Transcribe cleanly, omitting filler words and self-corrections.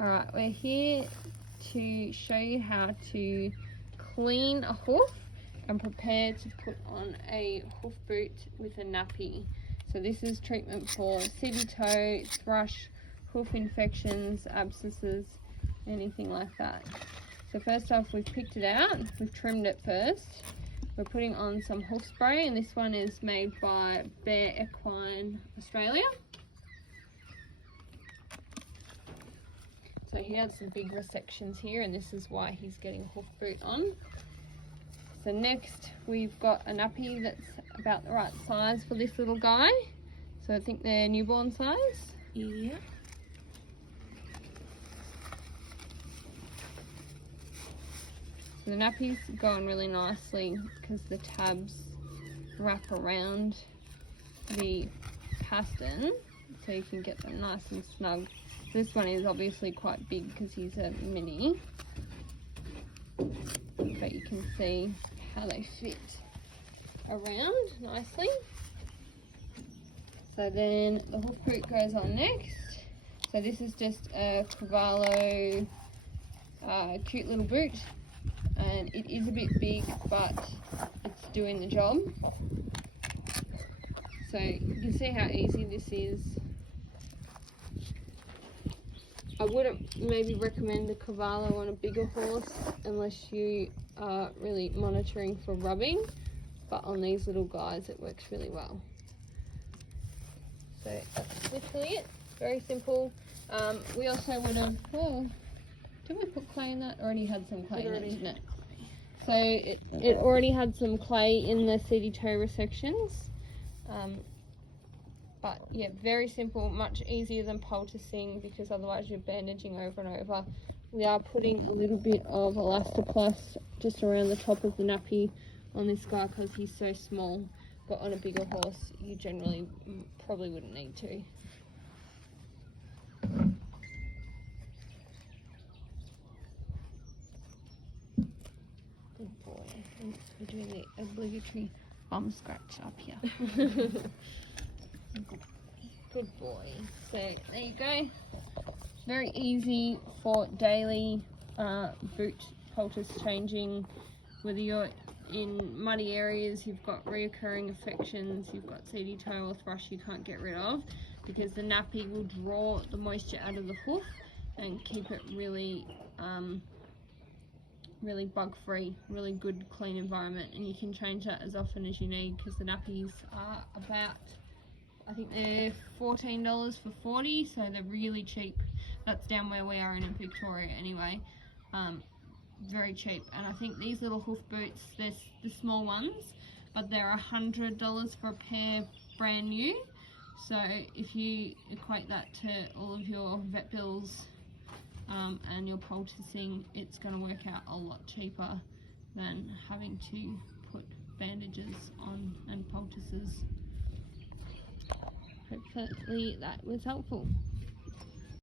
Alright, we're here to show you how to clean a hoof and prepare to put on a hoof boot with a nappy. So this is treatment for seedy toe, thrush, hoof infections, abscesses, anything like that. So first off, we've picked it out, we've trimmed it first. We're putting on some hoof spray, and this one is made by Bear Equine Australia. So he has some big resections here, and this is why he's getting a hoof boot on. So next we've got a nappy that's about the right size for this little guy. So I think they're newborn size. Yeah. So the nappy's going really nicely because the tabs wrap around the pastern, so you can get them nice and snug. This one is obviously quite big because he's a mini, but you can see how they fit around nicely. So then the hoof boot goes on next. So this is just a Cavallo cute little boot, and it is a bit big, but it's doing the job. So you can see how easy this is. I wouldn't maybe recommend a Cavallo on a bigger horse unless you are really monitoring for rubbing, but on these little guys it works really well. So that's literally it. Very simple. We also would have, did we put clay in that? Already had some clay in it, didn't it? So it already had some clay in the seedy toe resections. But yeah, very simple, much easier than poulticing because otherwise you're bandaging over and over. We are putting a little bit of Elastoplast just around the top of the nappy on this guy because he's so small. But on a bigger horse, you generally probably wouldn't need to. Good boy. We're doing the obligatory bum scratch up here. Good boy. So there you go. Very easy for daily boot poultice changing, whether you're in muddy areas, you've got reoccurring infections, you've got seedy toe or thrush you can't get rid of, because the nappy will draw the moisture out of the hoof and keep it really really bug free, really good clean environment. And you can change that as often as you need because the nappies are about, I think they're $14 for 40, so they're really cheap. That's down where we are in Victoria anyway. Very cheap. And I think these little hoof boots, they're the small ones, but they're $100 for a pair brand new. So if you equate that to all of your vet bills and your poulticing, it's going to work out a lot cheaper than having to put bandages on and poultices. Hopefully that was helpful.